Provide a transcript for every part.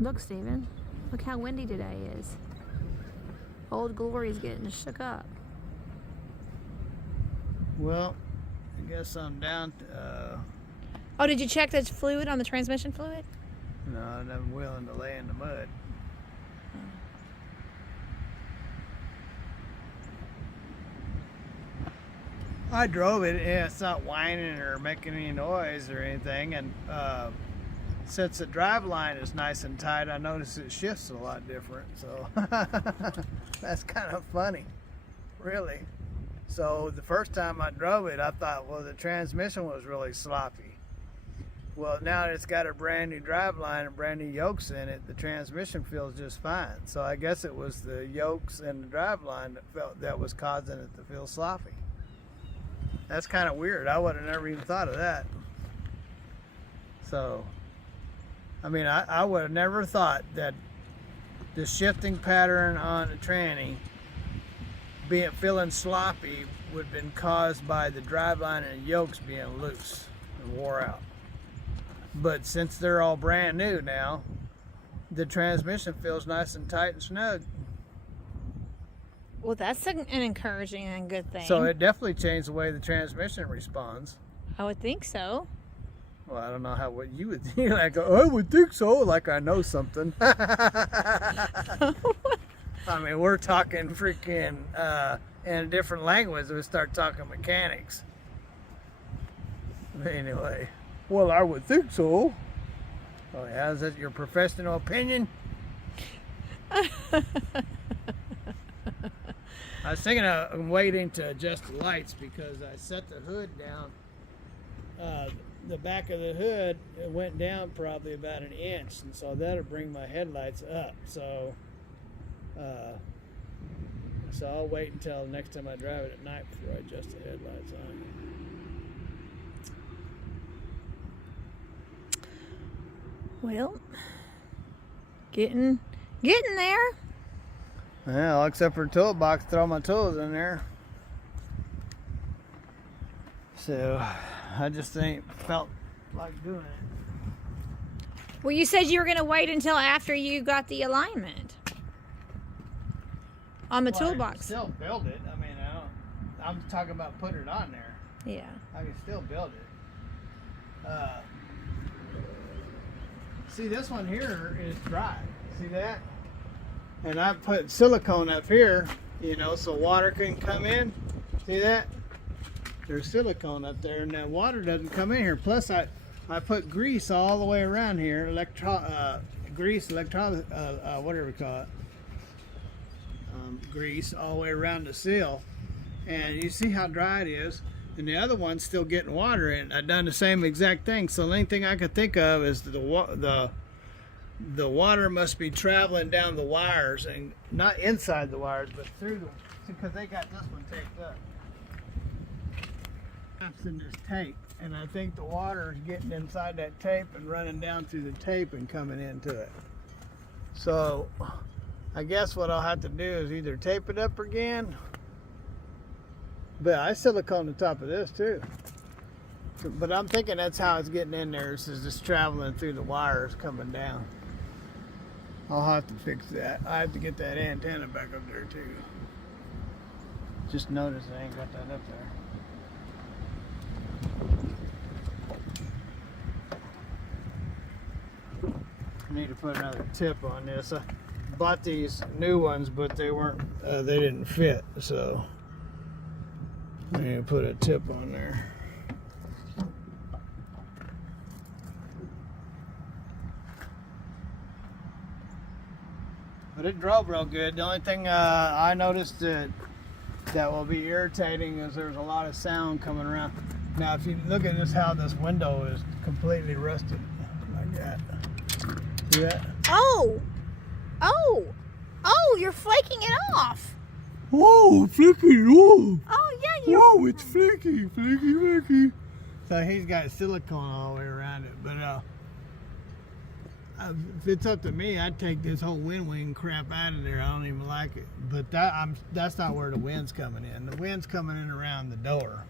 Look, Steven. Look how windy today is. Old Glory's getting shook up. Well, I guess I'm down to, Oh, did you check the fluid on the transmission fluid? no, I'm willing to lay in the mud. I drove it, and it's not whining or making any noise or anything, and since the drive line is nice and tight, I notice it shifts a lot different, so that's kind of funny, really. So the first time I drove it, I thought, well, the transmission was really sloppy. Well, now that it's got a brand new drive line and brand new yokes in it, the transmission feels just fine. So I guess it was the yokes and the drive line that was causing it to feel sloppy. That's kind of weird. I would have never even thought of that. So, I mean, I would have never thought that the shifting pattern on the tranny feeling sloppy would have been caused by the driveline and yokes being loose and wore out. But since they're all brand new now, the transmission feels nice and tight and snug. Well, that's an encouraging and good thing. So it definitely changed the way the transmission responds. I would think so. Well, I don't know what you would think. Like, I would think so, like I know something. I mean, we're talking freaking in a different language. We start talking mechanics. But anyway, well, I would think so. Oh, yeah, is that your professional opinion? I was thinking of waiting to adjust the lights because I set the hood down. The back of the hood went down probably about an inch, and so that'll bring my headlights up. So I'll wait until next time I drive it at night before I adjust the headlights on. Well, getting there. Well, except for a toolbox, throw my tools in there. So I just ain't felt like doing it. Well, you said you were going to wait until after you got the alignment on the toolbox. I can still build it. I mean, I'm talking about putting it on there. Yeah. I can still build it. See, this one here is dry. See that? And I put silicone up here, you know, so water can come in. See that? There's silicone up there, and that water doesn't come in here. Plus, I put grease all the way around here, whatever we call it, grease all the way around the seal. And you see how dry it is. And the other one's still getting water in. I've done the same exact thing. So the only thing I could think of is the water must be traveling down the wires, and not inside the wires, but through them, because they got this one taped up. It's in this tape, and I think the water is getting inside that tape and running down through the tape and coming into it. So I guess what I'll have to do is either tape it up again, but I silicone the top of this too. But I'm thinking that's how it's getting in there. It's just traveling through the wires coming down. I'll have to fix that. I have to get that antenna back up there too. Just noticed I ain't got that up there. I need to put another tip on this. I bought these new ones, but they didn't fit, so I need to put a tip on there. But it drove real good. The only thing I noticed that will be irritating is there's a lot of sound coming around. Now, if you look at this, how this window is completely rusted like that. See that? Oh, you're flaking it off. Whoa, flaky, whoa. Oh, yeah, Whoa, it's flaky. So he's got silicone all the way around it. But if it's up to me, I'd take this whole wind wing crap out of there. I don't even like it. But that's not where the wind's coming in. The wind's coming in around the door.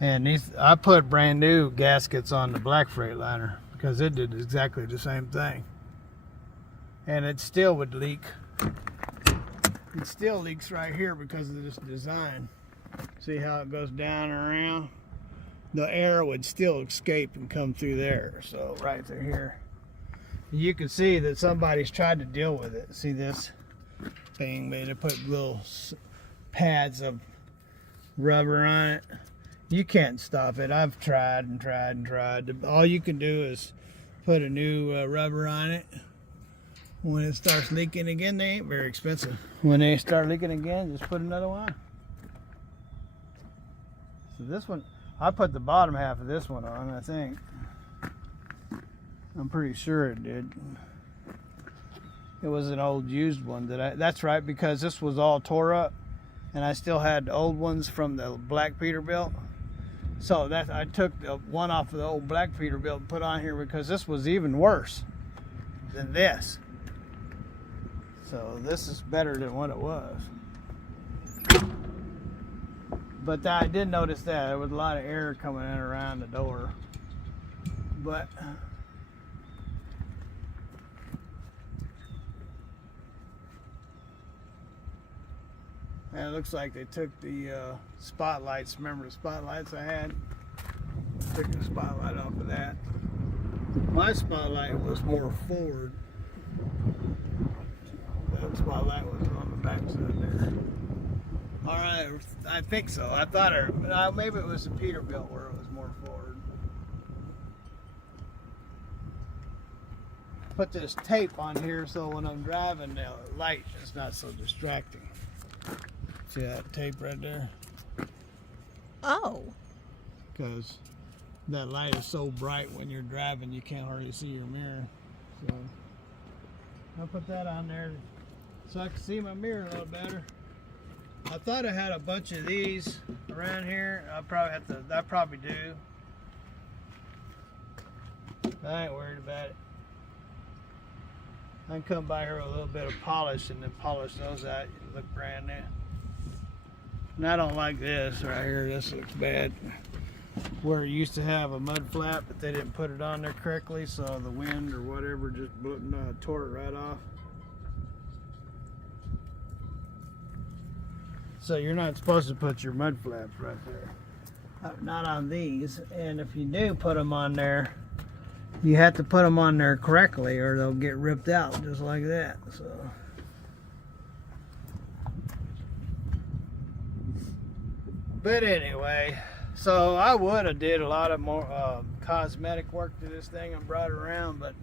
And I put brand new gaskets on the black Freightliner because it did exactly the same thing. and it still would leak. It still leaks right here because of this design. See how it goes down and around? The air would still escape and come through there. So right through here. You can see that somebody's tried to deal with it. See this thing? They put little pads of rubber on it. You can't stop it. I've tried and tried and tried. All you can do is put a new rubber on it. When it starts leaking again, they ain't very expensive. When they start leaking again, just put another one on. So this one, I put the bottom half of this one on, I think. I'm pretty sure it did. It was an old used one that's right, because this was all tore up and I still had old ones from the black Peterbilt. So that I took the one off of the old black Peterbilt and put on here because this was even worse than this. So this is better than what it was. But I did notice that there was a lot of air coming in around the door. But and it looks like they took the spotlights. Remember the spotlights I had? Took the spotlight off of that. My spotlight was more forward. That spotlight was on the back side there. Alright, I think so. I thought maybe it was the Peterbilt where it was more forward. Put this tape on here so when I'm driving the light is not so distracting. See that tape right there? Oh. Because that light is so bright when you're driving you can't hardly see your mirror. So I'll put that on there so I can see my mirror a little better. I thought I had a bunch of these around here. I probably do. I ain't worried about it. I can come by here with a little bit of polish and then polish those out. You look brand new. And I don't like this right here. This looks bad. Where it used to have a mud flap, but they didn't put it on there correctly, so the wind or whatever just tore it right off. So you're not supposed to put your mud flaps right there. Not on these. And if you do put them on there, you have to put them on there correctly or they'll get ripped out just like that. So but anyway, so I would have did a lot of more cosmetic work to this thing and brought it around, but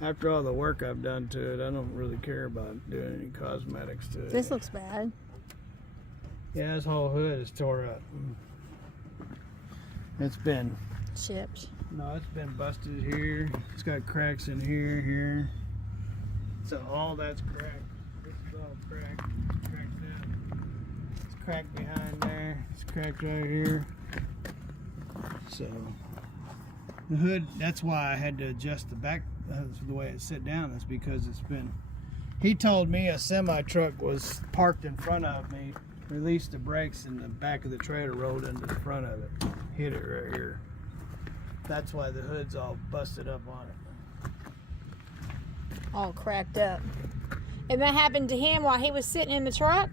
after all the work I've done to it, I don't really care about doing any cosmetics to it. This looks bad. Yeah, this whole hood is tore up. It's been Chipped. No, it's been busted here. It's got cracks in here. So all that's cracked. This is all cracked. Cracked out. It's cracked behind there. It's cracked right here. So the hood, that's why I had to adjust the back, the way it sit down. That's because it's been, he told me a semi truck was parked in front of me, released the brakes, and the back of the trailer rolled into the front of it. Hit it right here. That's why the hood's all busted up on it. All cracked up. And that happened to him while he was sitting in the truck?